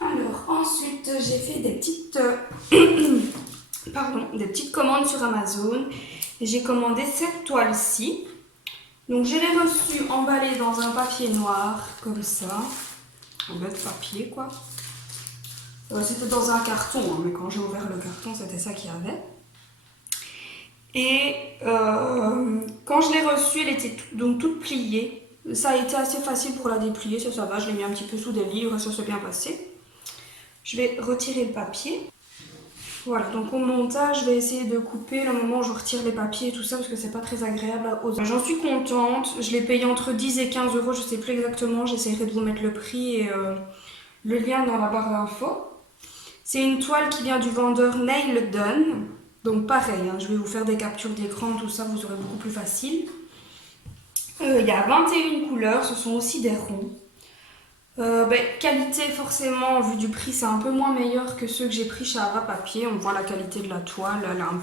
Alors ensuite j'ai fait des petites des petites commandes sur Amazon. J'ai commandé cette toile-ci. Donc je l'ai reçue emballée dans un papier noir comme ça, un bête papier quoi. C'était dans un carton, hein, mais quand j'ai ouvert le carton c'était ça qu'il y avait. Et quand je l'ai reçue, elle était donc toute pliée. Ça a été assez facile pour la déplier, ça va, je l'ai mis un petit peu sous des livres, ça s'est bien passé. Je vais retirer le papier. Voilà, donc au montage, je vais essayer de couper le moment où je retire les papiers et tout ça parce que c'est pas très agréable aux yeux. J'en suis contente, je l'ai payé entre 10 et 15 euros, je sais plus exactement, j'essaierai de vous mettre le prix et le lien dans la barre d'infos. C'est une toile qui vient du vendeur Nail Done, donc pareil, hein, je vais vous faire des captures d'écran, tout ça, vous aurez beaucoup plus facile. Il y a 21 couleurs, ce sont aussi des ronds. Qualité forcément, vu du prix, c'est un peu moins meilleur que ceux que j'ai pris chez Ava Papier. On voit la qualité de la toile, elle est un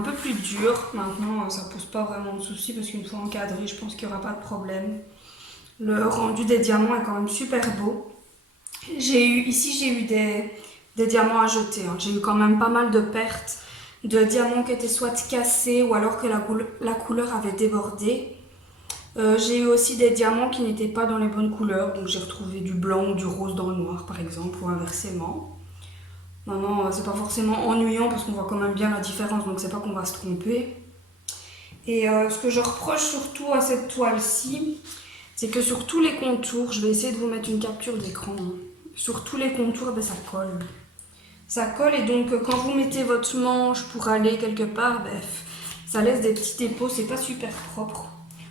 peu plus dure. Maintenant, ça pose pas vraiment de soucis parce qu'une fois encadré, je pense qu'il n'y aura pas de problème. Le rendu des diamants est quand même super beau. Ici j'ai eu des diamants à jeter, hein. J'ai eu quand même pas mal de pertes de diamants qui étaient soit cassés ou alors que la couleur avait débordé. J'ai eu aussi des diamants qui n'étaient pas dans les bonnes couleurs, donc j'ai retrouvé du blanc ou du rose dans le noir par exemple, ou inversement. Maintenant, c'est pas forcément ennuyant parce qu'on voit quand même bien la différence, donc c'est pas qu'on va se tromper. Et ce que je reproche surtout à cette toile-ci, c'est que sur tous les contours, je vais essayer de vous mettre une capture d'écran, hein. Sur tous les contours, ça colle. Ça colle et donc quand vous mettez votre manche pour aller quelque part, ça laisse des petits dépôts, c'est pas super propre.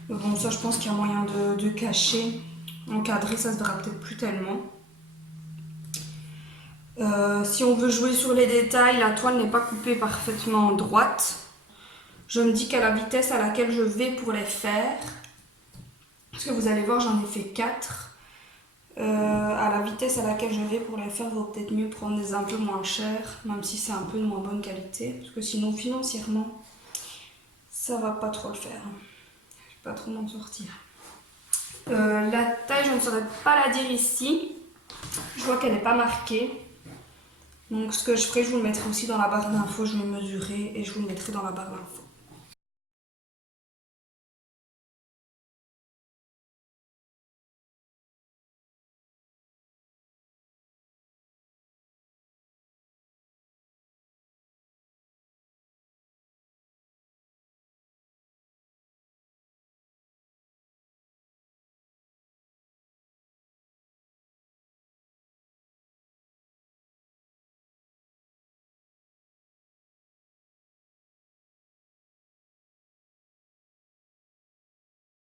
Bon, ça je pense qu'il y a moyen de cacher. Encadrer, ça se verra peut-être plus tellement. Si on veut jouer sur les détails, la toile n'est pas coupée parfaitement droite. Je me dis qu'à la vitesse à laquelle je vais pour les faire, parce que vous allez voir, j'en ai fait 4. À la vitesse à laquelle je vais pour les faire, il vaut peut-être mieux prendre des un peu moins chers, même si c'est un peu de moins bonne qualité, parce que sinon financièrement, ça va pas trop le faire. Je vais pas trop m'en sortir. La taille, je ne saurais pas la dire ici. Je vois qu'elle n'est pas marquée. Donc ce que je ferai, je vous le mettrai aussi dans la barre d'infos. Je vais mesurer et je vous le mettrai dans la barre d'infos.